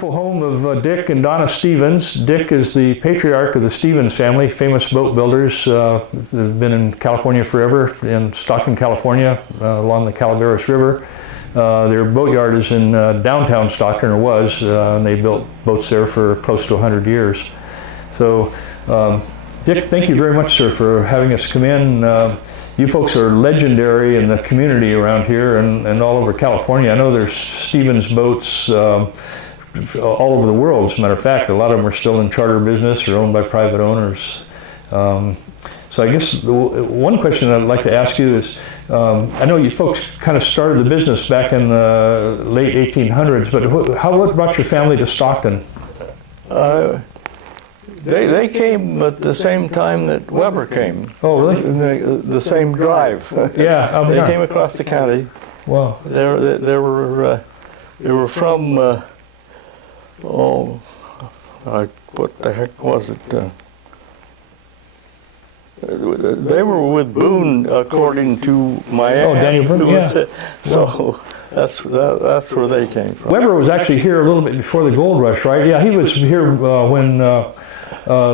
beautiful home of Dick and Donna Stevens. Dick is the patriarch of the Stevens family, famous boat builders. They've been in California forever, in Stockton, California, along the Calaveras River. Their boatyard is in downtown Stockton, or was, and they built boats there for close to 100 years. So, Dick, thank you very much, sir, for having us come in. You folks are legendary in the community around here and all over California. I know there's Stevens boats all over the world, as a matter of fact. A lot of them are still in charter business or owned by private owners. So I guess one question I'd like to ask you is, I know you folks kind of started the business back in the late 1800s, but what brought your family to Stockton? They came at the same time that Weber came. Oh, really? The same drive. Yeah. They came across the county. Wow. They were from, what the heck was it? They were with Boone, according to my aunt. Oh, Daniel Boone, yeah. So that's where they came from. Weber was actually here a little bit before the gold rush, right? Yeah, he was here when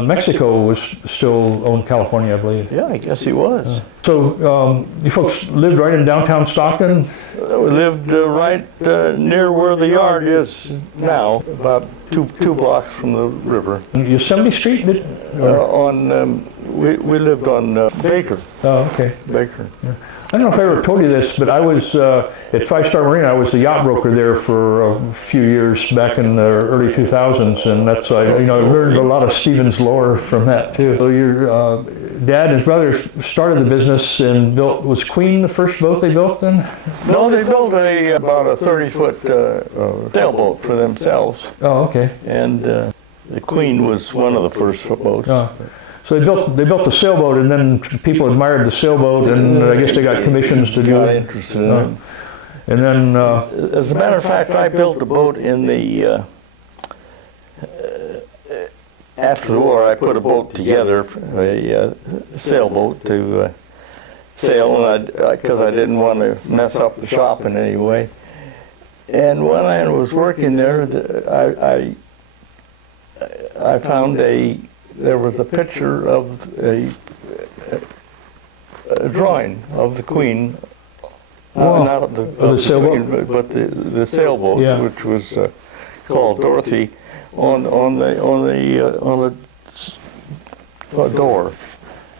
Mexico was still owned California, I believe. Yeah, I guess he was. So you folks lived right in downtown Stockton? We lived right near where the yard is now, about two blocks from the river. Yosemite Street? We lived on Baker. Oh, okay. Baker. Yeah. I don't know if I ever told you this, but I was at Five Star Marina. I was the yacht broker there for a few years back in the early 2000s, and that's I learned a lot of Stevens lore from that too. So your dad and his brother started the business and was Queen the first boat they built then? No, they built about a 30-foot sailboat for themselves. Oh, okay. And the Queen was one of the first boats. Oh. So they built the sailboat, and then people admired the sailboat, and I guess they got commissions to do it. Got interested in it. And then, as a matter of fact, I built a boat in the after the war. I put a boat together, a sailboat to sail, and because I didn't want to mess up the shop in any way. And when I was working there, I found there was a picture of a drawing of the Queen, not of the sailboat, Queen, but the sailboat, yeah, which was called Dorothy, on the door.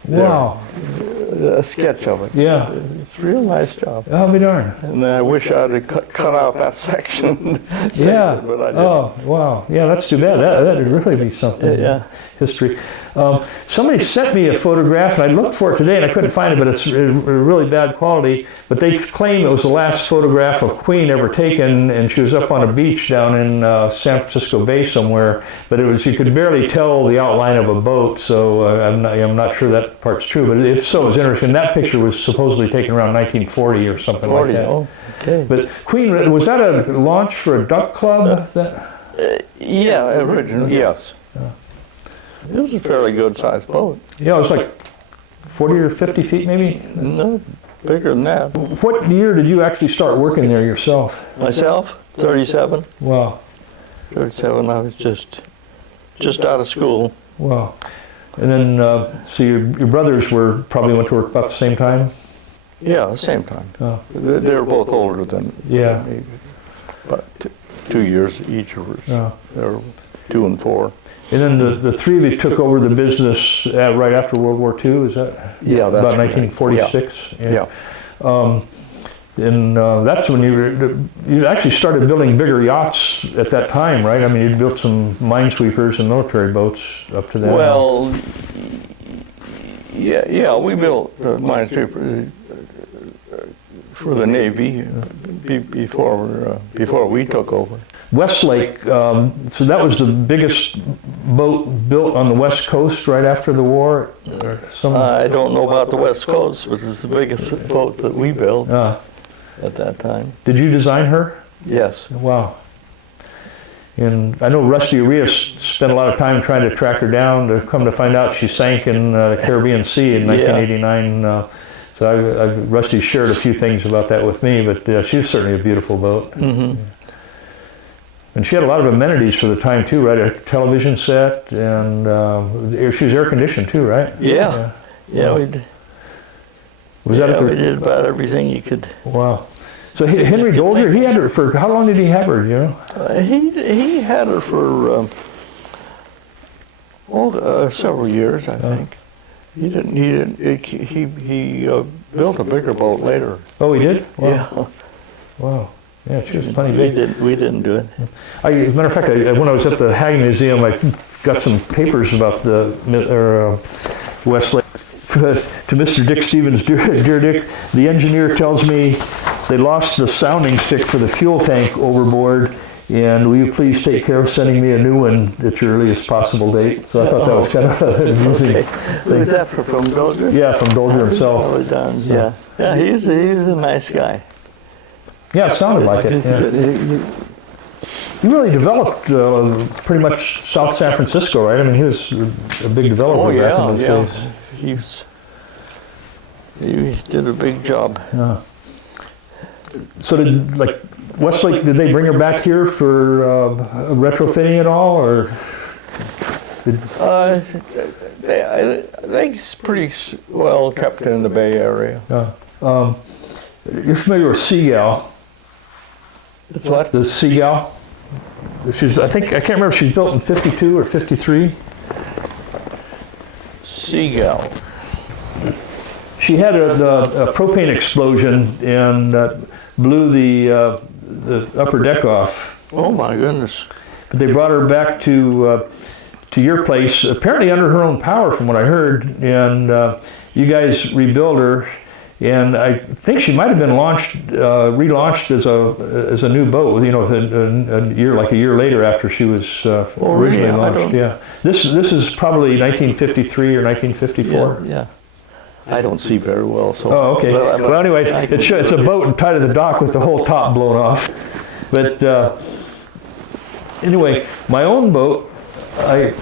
Wow. A sketch of it. Yeah. It's a real nice job. I'll be darned. And I wish I'd have cut out that section. Yeah. But I didn't. Oh, wow. Yeah, that's too bad. That'd really be something. Yeah. History. Somebody sent me a photograph, and I looked for it today, and I couldn't find it, but it's really bad quality. But they claim it was the last photograph of Queen ever taken, and she was up on a beach down in San Francisco Bay somewhere. But you could barely tell the outline of a boat, so I'm not sure that part's true. But if so, it's interesting. That picture was supposedly taken around 1940 or something like that. Oh, okay. But Queen, was that a launch for a duck club? Yeah, originally, yes. It was a fairly good sized boat. Yeah, it was like 40 or 50 feet maybe? No, bigger than that. What year did you actually start working there yourself? Myself, 37. Wow. 37, I was just out of school. Wow. And then, so your brothers probably went to work about the same time? Yeah, the same time. Oh. They were both older than me. About 2 years each of us. Oh. They were 2 and 4. And then the three of you took over the business right after World War II, is that? Yeah, that's about 1946? Right. Yeah. And that's when you actually started building bigger yachts at that time, right? I mean, you built some minesweepers and military boats up to that. Well, yeah, we built the minesweeper for the Navy before we took over. Westlake, so that was the biggest boat built on the West Coast right after the war? I don't know about the West Coast, but it's the biggest boat that we built at that time. Did you design her? Yes. Wow. And I know Rusty Arias spent a lot of time trying to track her down, to come to find out she sank in the Caribbean Sea in 1989. So Rusty shared a few things about that with me, but she's certainly a beautiful boat. Mm-hmm. And she had a lot of amenities for the time too, right? A television set, and she was air conditioned too, right? Yeah. We did. Was that we did about everything you could. Wow. So Henry Dolger, he had her for, how long did he have her, do you know? He had her for several years, I think. He built a bigger boat later. Oh, he did? Wow. Yeah. Wow. Yeah, she was plenty big. We didn't do it. As a matter of fact, when I was at the Hagen Museum, I got some papers about the Westlake. To Mr. Dick Stevens, dear Dick, the engineer tells me they lost the sounding stick for the fuel tank overboard, and will you please take care of sending me a new one at your earliest possible date? So I thought that was kind of amusing. Okay. Was that from Dolger? Yeah, from Dolger himself. Yeah, he was a nice guy. Yeah, it sounded like it. Yeah. He really developed pretty much South San Francisco, right? I mean, he was a big developer back in those days. He did a big job. Yeah. So did, like, Westlake, did they bring her back here for retrofitting at all, or? I think it's pretty well kept in the Bay Area. You're familiar with Seagal? That's what? The Seagal? I can't remember if she's built in 52 or 53. Seagal. She had a propane explosion and blew the upper deck off. Oh my goodness. But they brought her back to your place, apparently under her own power from what I heard, and you guys rebuilt her, and I think she might have been relaunched as a new boat, you know, a year later after she was originally launched. Yeah. This is probably 1953 or 1954. Yeah. I don't see very well, so. Oh, okay. Well, anyway, it's a boat tied to the dock with the whole top blown off. But anyway, my own boat, I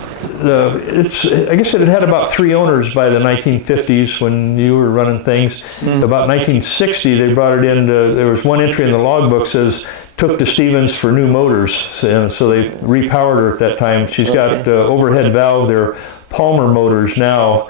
guess it had about 3 owners by the 1950s when you were running things. About 1960, they brought it in. There was one entry in the logbook says, took to Stevens for new motors, and so they repowered her at that time. She's got overhead valve. They're Palmer motors now,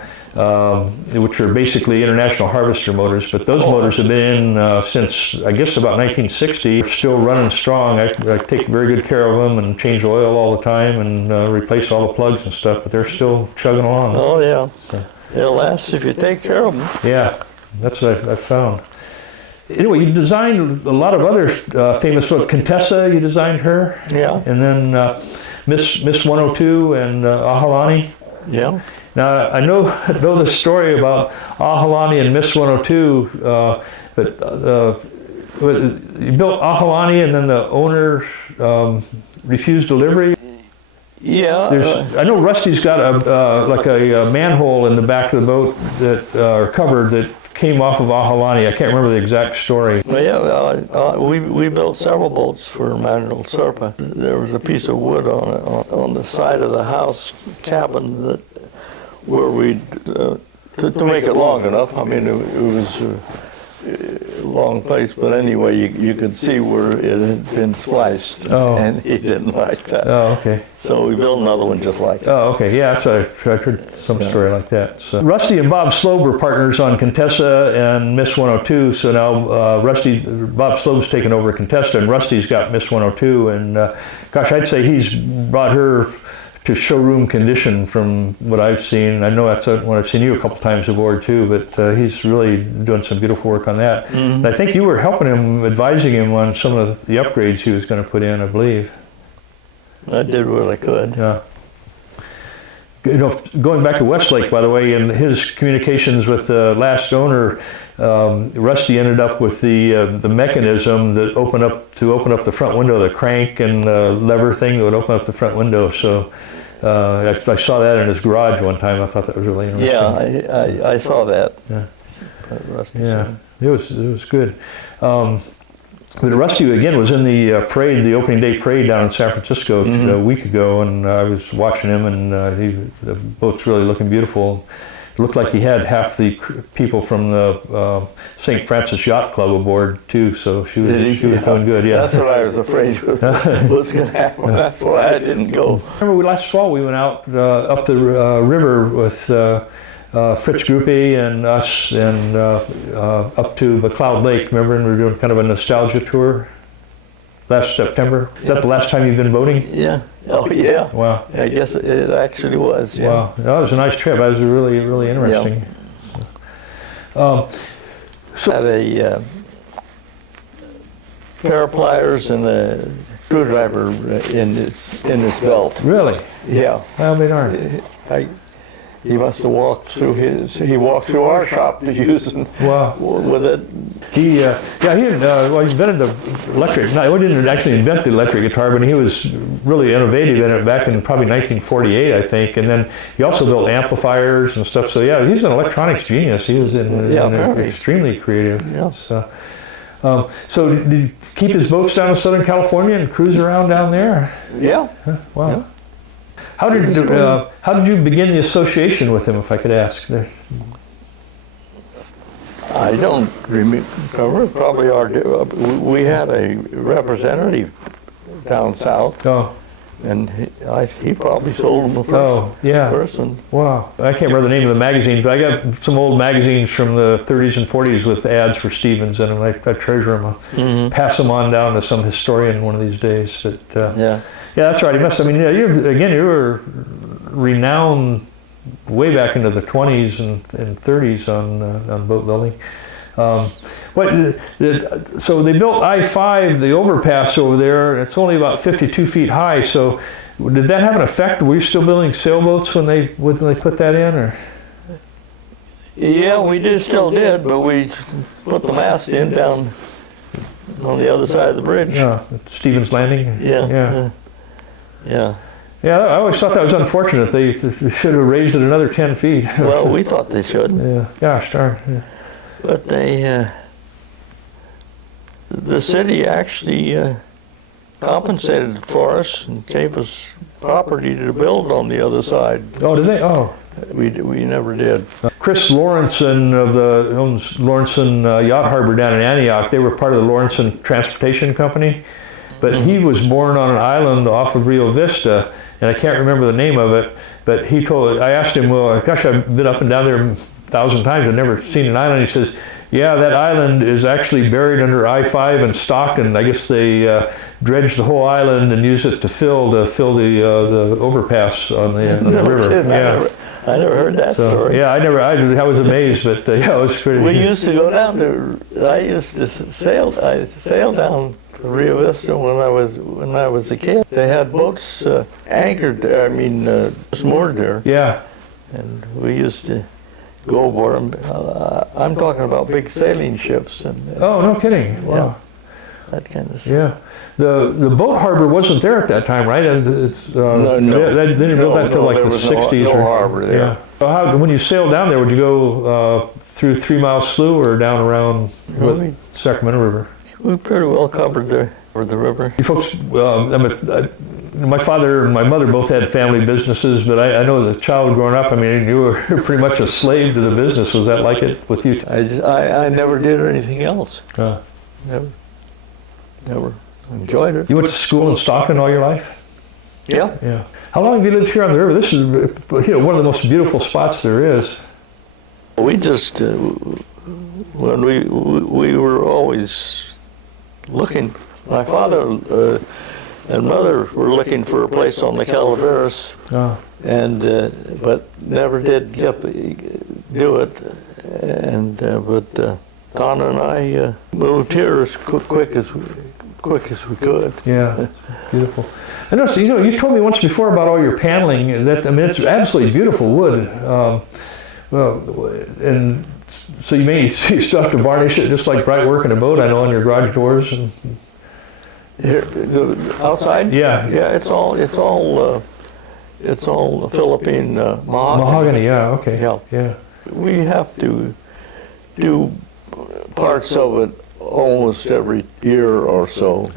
which are basically International Harvester motors, but those motors have been in since, I guess, about 1960. They're still running strong. I take very good care of them and change oil all the time and replace all the plugs and stuff, but they're still chugging along. Oh, yeah. So. They'll last if you take care of them. Yeah, that's what I've found. Anyway, you designed a lot of other famous folks. Contessa, you designed her. Yeah. And then Miss 102 and Ahalani. Yeah. Now, I know the story about Ahalani and Miss 102, but you built Ahalani and then the owner refused delivery? Yeah. I know Rusty's got a manhole in the back of the boat that or covered that came off of Ahalani. I can't remember the exact story. Well, we built several boats for Manuel Serpa. There was a piece of wood on the side of the house cabin that where we to make it long enough. I mean, it was a long place, but anyway, you could see where it had been spliced, and he didn't like that. Oh, okay. So we built another one just like it. Oh, okay. Yeah, I've heard some story like that. So Rusty and Bob Slobe were partners on Contessa and Miss 102. So now Bob Slobe's taken over Contessa, and Rusty's got Miss 102. And gosh, I'd say he's brought her to showroom condition from what I've seen. I know that's when I've seen you a couple times aboard too, but he's really doing some beautiful work on that. Mm-hmm. And I think you were helping him, advising him on some of the upgrades he was going to put in, I believe. I did what I could. Yeah. You know, going back to Westlake, by the way, in his communications with the last owner, Rusty ended up with the mechanism that opened up the front window, the crank and the lever thing that would open up the front window. So I saw that in his garage one time. I thought that was really interesting. Yeah, I saw that. Yeah, Rusty yeah, it was good. But Rusty again was in the parade, the opening day parade down in San Francisco a week ago, and I was watching him, and the boat's really looking beautiful. it looked like he had half the people from the St. Francis Yacht Club aboard too, so she was doing good. Yeah, that's what I was afraid was going to happen. That's why I didn't go. Remember, last fall we went out up the river with Fritz Gruppe and us, and up to McLeod Lake. Remember, and we were doing kind of a nostalgia tour last September. Is that the last time you've been boating? Yeah. Oh, yeah. Wow. I guess it actually was. Yeah. Wow. That was a nice trip. That was really, really interesting. Yeah. So I had a pair of pliers and a screwdriver in his belt. Really? Yeah. How many darn? He must have walked through he walked through our shop to use it. Wow. With it. He invented the electric, he didn't actually invent the electric guitar, but he was really innovative in it back in probably 1948, I think. And then he also built amplifiers and stuff. So yeah, he's an electronics genius. He was extremely creative. Yeah. So did you keep his boats down in Southern California and cruise around down there? Yeah. Huh? Wow. Yeah. How did you begin the association with him, if I could ask? I don't remember. Probably we had a representative down south. Oh. And he probably sold them the first person. Wow. I can't remember the name of the magazine, but I got some old magazines from the 30s and 40s with ads for Stevens in them. I treasure them. I'll pass them on down to some historian one of these days. But, yeah, that's right. He must. I mean, you were renowned way back into the 20s and 30s on boat building. So they built I-5, the overpass over there, and it's only about 52 feet high. So did that have an effect? Were you still building sailboats when they put that in, or? Yeah, we still did, but we put the mast in down on the other side of the bridge. Yeah, Stevens Landing. Yeah. Yeah, I always thought that was unfortunate. They should have raised it another 10 feet. Well, we thought they should. Yeah, gosh darn. Yeah. But the city actually compensated for us and gave us property to build on the other side. Oh, did they? Oh. We never did. Chris Lawrenson owns Lawrenson Yacht Harbor down in Antioch. They were part of the Lawrenson Transportation Company. But he was born on an island off of Rio Vista, and I can't remember the name of it, but I asked him, well, gosh, I've been up and down there 1,000 times, I've never seen an island. He says, yeah, that island is actually buried under I-5 in Stockton. I guess they dredged the whole island and used it to fill the overpass on the river. Yeah. I never heard that story. Yeah, I was amazed, but yeah, it was pretty. We used to go down I used to sail down to Rio Vista when I was a kid. They had boats anchored there, moored there. Yeah. And we used to go aboard them. I'm talking about big sailing ships. Oh, no kidding. Wow. Yeah, that kind of stuff. Yeah. The boat harbor wasn't there at that time, right? And No. They didn't build that until like the 60s. No harbor there. Yeah. So when you sailed down there, would you go through 3 Mile Slough or down around Sacramento River? We pretty well covered the river. You folks, my father and my mother both had family businesses, but I know as a child growing up, you were pretty much a slave to the business. Was that like it with you? I never did anything else. Never enjoyed it. You went to school in Stockton all your life? Yeah. Yeah. How long have you lived here on the river? This is one of the most beautiful spots there is. We just when we were always looking. My father and mother were looking for a place on the Calaveras, and but never did get do it. And but Donna and I moved here as quick as we could. Yeah, beautiful. I noticed, you told me once before about all your paneling. It's absolutely beautiful wood. And so you still have to varnish it, just like bright work in a boat. I know on your garage doors and. Here, outside? Yeah. Yeah, it's all Philippine mahogany. Mahogany, yeah, okay. Yeah. We have to do parts of it almost every year or so,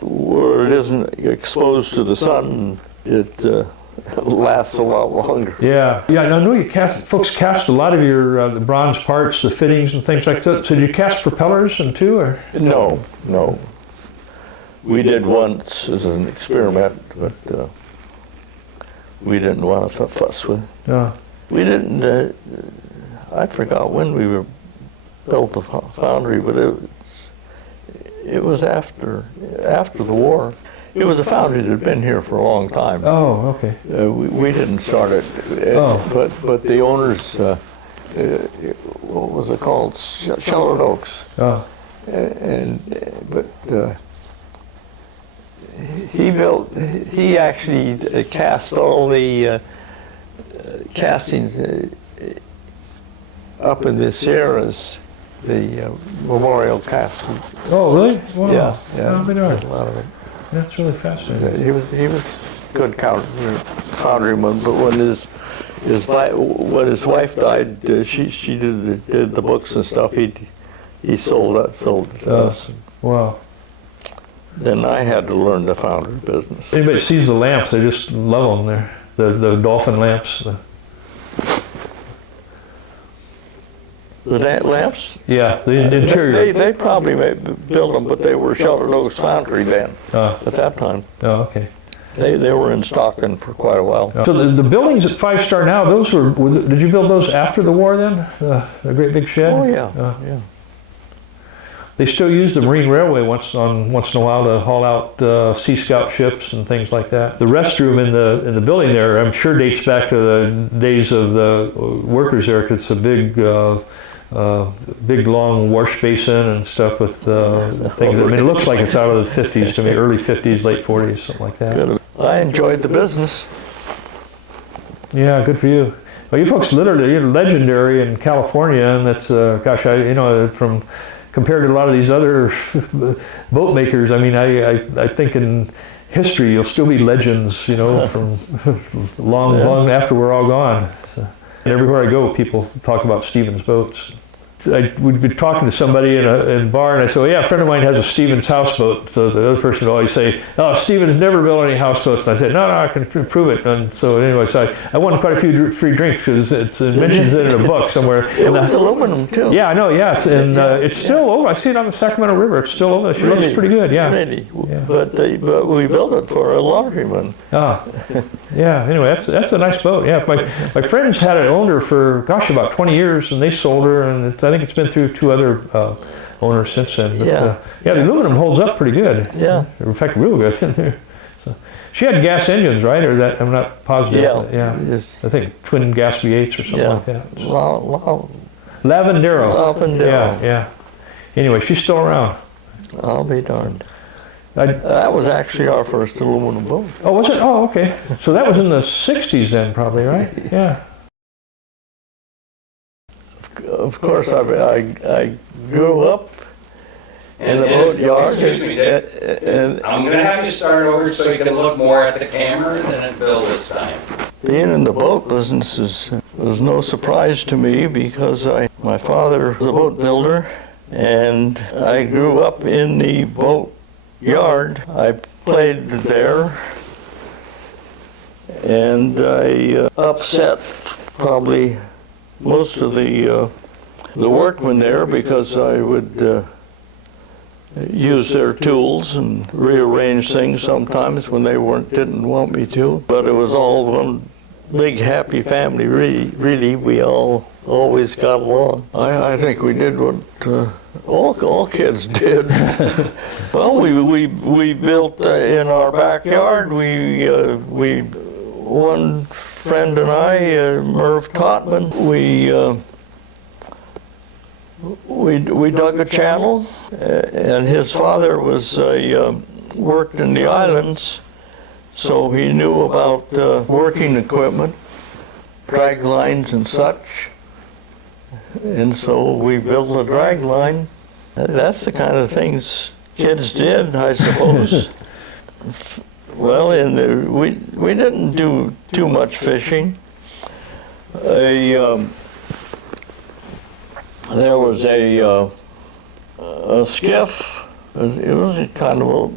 where it isn't exposed to the sun. It lasts a lot longer. Yeah, yeah. I know you folks cast a lot of your the bronze parts, the fittings and things like that. So do you cast propellers and too, or? No, no. We did once as an experiment, but we didn't want to fuss with it. Yeah. We didn't. I forgot when we built the foundry, but it was after the war. It was a foundry that had been here for a long time. Oh, okay. We didn't start it, but the owners, what was it called? Sheltered Oaks. Oh. But he actually cast all the castings up in the Sierras, the memorial casting. Oh, really? Wow. Yeah. Oh, they are. A lot of it. That's really fascinating. He was good foundryman, but when his wife died, she did the books and stuff. He sold it to us. Wow. Then I had to learn the foundry business. Anybody sees the lamps, they just love them. The dolphin lamps. The lamps? Yeah, the interior. They probably built them, but they were Sheltered Oaks Foundry then, at that time. Oh, okay. They were in Stockton for quite a while. So the buildings at 5 Star now, those did you build those after the war then? The great big shed? Oh, yeah, yeah. They still use the Marine Railway once in a while to haul out Sea Scout ships and things like that. The restroom in the building there, I'm sure dates back to the days of the workers there, 'cause it's a big long wash basin and stuff with things. I mean, it looks like it's out of the 50s to me, early 50s, late 40s, something like that. Good. I enjoyed the business. Yeah, good for you. Well, you folks literally, you're legendary in California, and that's, gosh, from compared to a lot of these other boat makers, I mean, I think in history you'll still be legends, from long after we're all gone. So, and everywhere I go, people talk about Stevens boats. We'd be talking to somebody in a bar, and I say, well, yeah, a friend of mine has a Stevens houseboat. So the other person would always say, oh, Stevens never built any houseboats. And I said, no, I can prove it. And so anyway, I won quite a few free drinks because it mentions it in a book somewhere. It was aluminum too. Yeah, I know, yeah. It's still over. I see it on the Sacramento River. It's still over. It looks pretty good, yeah. Really? Yeah. But we built it for a laundryman. Oh, yeah. Anyway, that's a nice boat. Yeah, my friends had it owned her for, gosh, about 20 years, and they sold her, and I think it's been through 2 other owners since then. But, the aluminum holds up pretty good. Yeah. In fact, real good. So, she had gas engines, right? Or that, I'm not positive. Yeah. Yes. I think twin gas V8s or something like that. Lavandero. Yeah. Anyway, she's still around. I'll be darned. That was actually our first aluminum boat. Oh, was it? Oh, okay. So that was in the 60s then, probably, right? Yeah. Of course, I grew up in the boat yard. Excuse me, Dave. I'm going to have you start over so you can look more at the camera than at Bill this time. Being in the boat business was no surprise to me because my father was a boat builder, and I grew up in the boat yard. I played there, and I upset probably most of the workmen there because I would use their tools and rearrange things sometimes when they didn't want me to. But it was all one big happy family. Really, we all always got along. I think we did what all kids did. Well, we built in our backyard. We one friend and I, Merv Totman, we dug a channel, and his father was worked in the islands, so he knew about working equipment, drag lines and such, and so we built a drag line. That's the kind of things kids did, I suppose. Well, we didn't do too much fishing. There was a skiff. It was kind of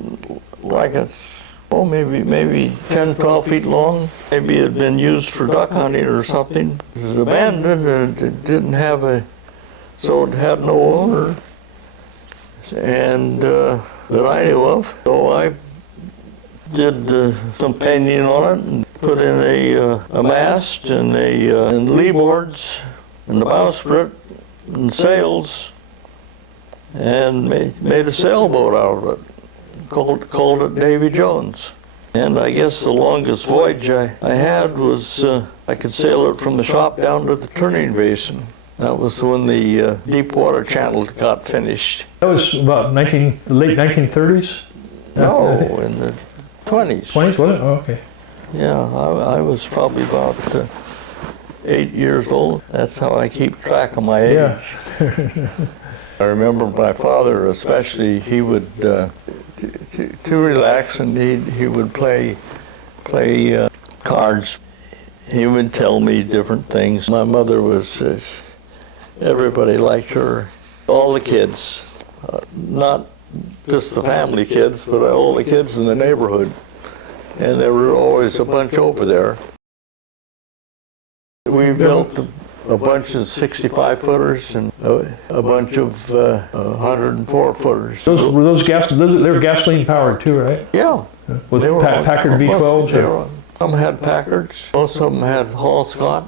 like a Oh, maybe 10, 12 feet long. Maybe it had been used for duck hunting or something. It was abandoned and it didn't have so it had no owner. And that I knew of. So I did some painting on it and put in a mast and and lee boards and the bowsprit and sails and made a sailboat out of it. Called it Davy Jones. And I guess the longest voyage I had was I could sail it from the shop down to the turning basin. That was when the Deepwater Channel got finished. That was about late 1930s? No, in the 20s. 20s, was it? Oh, okay. Yeah, I was probably about 8 years old. That's how I keep track of my age. Yeah. I remember my father especially, he would, to relax, and he would play cards. He would tell me different things. My mother was, everybody liked her. All the kids, not just the family kids, but all the kids in the neighborhood. And there were always a bunch over there. We built a bunch of 65-footers and a bunch of 104-footers. Were those they were gasoline powered too, right? Yeah. With Packard V12s? Some had Packards, most of them had Hall Scott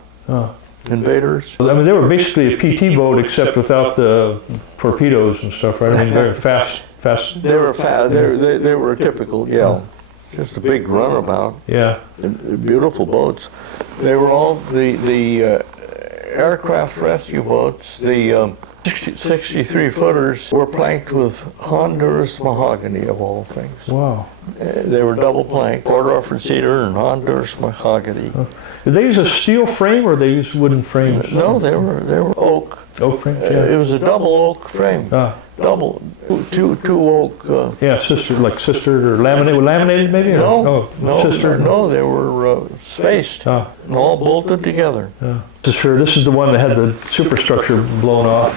Invaders. I mean, they were basically a PT boat except without the torpedoes and stuff, right? I mean, very fast. They were fast. They were typical, yeah. Just a big runabout. Yeah. And beautiful boats. They were all the aircraft rescue boats. The 63-footers were planked with Honduras mahogany, of all things. Wow. They were double planked, Port cedar and Honduras mahogany. Did they use a steel frame or they used wooden frames? No, they were oak. Oak frames, yeah. It was a double oak frame. Double, two oak. Yeah, sistered or laminated maybe? No, sistered. No, they were spaced and all bolted together. This is the one that had the superstructure blown off.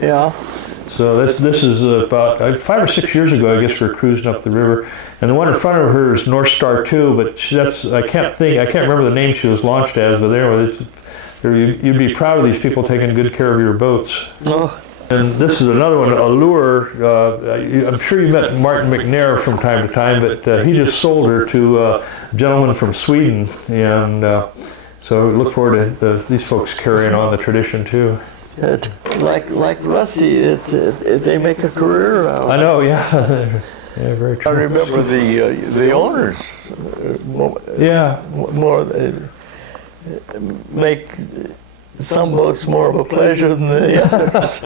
Yeah. So this is about 5 or 6 years ago, I guess we were cruising up the river. And the one in front of her is North Star 2, but I can't remember the name she was launched as, but you'd be proud of these people taking good care of your boats. And this is another one, a lure. I'm sure you met Martin McNair from time to time, but he just sold her to a gentleman from Sweden. And so we look forward to these folks carrying on the tradition too. Like Rusty, they make a career out of it. I know, yeah. Yeah, very true. I remember the owners. More make some boats more of a pleasure than the others.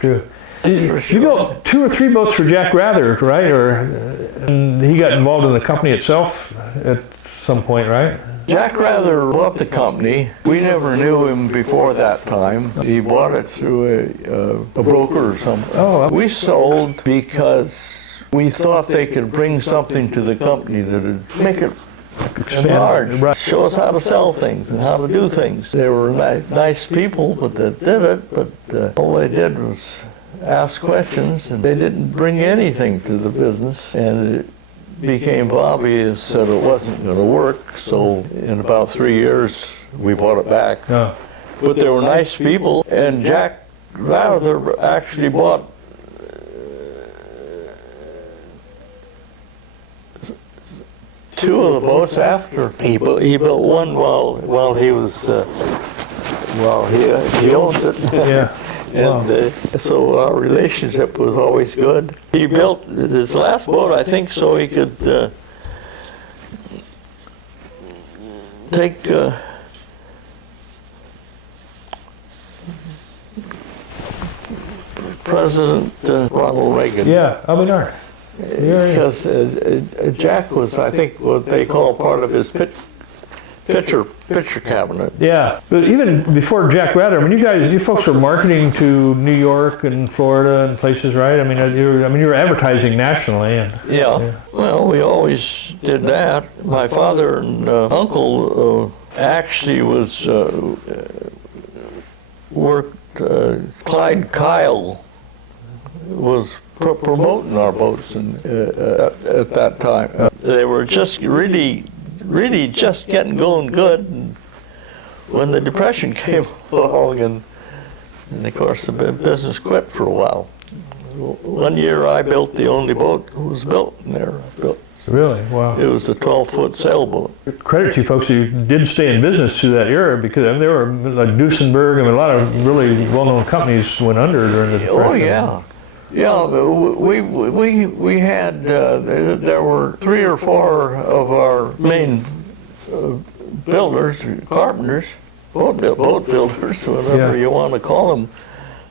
Good. For sure. You built 2 or 3 boats for Jack Rather, right? And he got involved in the company itself at some point, right? Jack Rather bought the company. We never knew him before that time. He bought it through a broker or something. We sold because we thought they could bring something to the company that would make it enlarge, right. Show us how to sell things and how to do things. They were nice people, but that did it. But all they did was ask questions, and they didn't bring anything to the business. And it became obvious that it wasn't going to work. So in about 3 years, we bought it back. But they were nice people, and Jack Rather actually bought two of the boats after. He built one while he was he owned it. Yeah. And so our relationship was always good. He built his last boat, I think, so he could take President Ronald Reagan. Yeah, Abinard. Because Jack was, I think, what they call part of his picture cabinet. Yeah, but even before Jack Rather, I mean, you folks were marketing to New York and Florida and places, right? I mean, you were advertising nationally. And, yeah. Well, we always did that. My father and uncle actually worked. Clyde Kyle was promoting our boats at that time. They were just really just getting going good. And when the Depression came along, and of course the business quit for a while. One year I built the only boat that was built in there. Really? Wow. It was a 12-foot sailboat. Credit to you folks, you did stay in business through that era, because I mean, there were like Duesenberg, I mean, a lot of really well-known companies went under during the Depression. Oh yeah, yeah. We had there were 3 or 4 of our main builders, carpenters, boat builders, whatever you want to call them.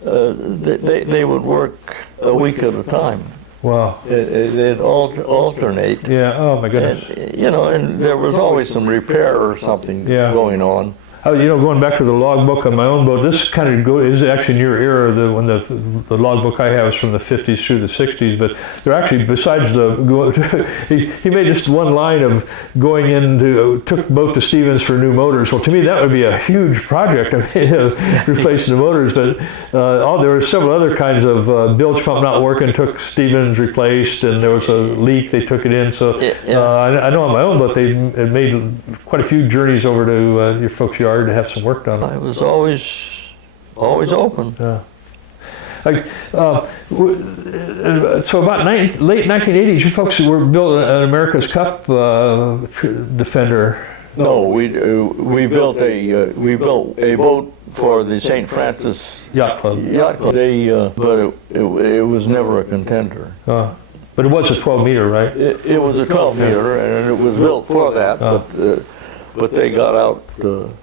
They would work a week at a time. Wow. They'd alternate. Yeah, oh my goodness. And, you know, and there was always some repair or something going on. You know, going back to the logbook on my own boat, this kind of is actually in your era, when the logbook I have is from the 50s through the 60s, but they're actually, besides he made just one line of going into, took boat to Stevens for new motors. Well, to me, that would be a huge project, I mean, replacing the motors, but there were several other kinds of bilge pump not working, took Stevens, replaced, and there was a leak, they took it in. So I know on my own boat, they had made quite a few journeys over to your folks' yard to have some work done. I was always open. Yeah. So about late 1980s, you folks were building an America's Cup Defender. No, we built a boat for the St. Francis Yacht Club. Yacht Club. But it was never a contender. But it was a 12-meter, right? It was a 12-meter, and it was built for that. But they got outsailed.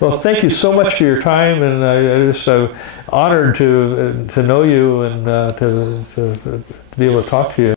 Well, thank you so much for your time, and I'm just honored to know you and to be able to talk to you.